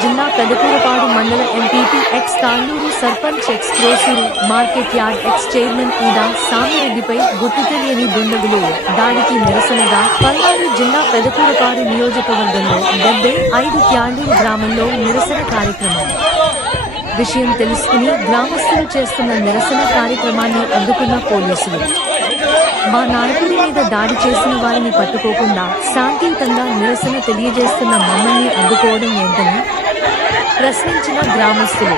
జిల్లా పెదకూరపాడు మండల MPP ex Tandur sarpanch ex Krosuru market yard ex chairman Eeda సామిరెడ్డిపై గుర్తు తెలియని దుండగులు దాడికి నిరసనగా పల్నాడు జిల్లా పెదకూరపాడు నియోజకవర్గంలో 75 క్యాండూరు గ్రామంలో నిరసన కార్యక్రమం. విషయం తెలుసుకుని గ్రామస్తులు చేస్తున్న నిరసన కార్యక్రమాన్ని అడ్డుకున్న పోలీసులు మా నాయకుడి మీద దాడి చేసిన వారిని పట్టుకోకుండా శాంతియుతంగా నిరసన తెలియజేస్తున్న మమ్మల్ని అడ్డుకోవడం ఏంటని ప్రశ్నించిన గ్రామస్తులు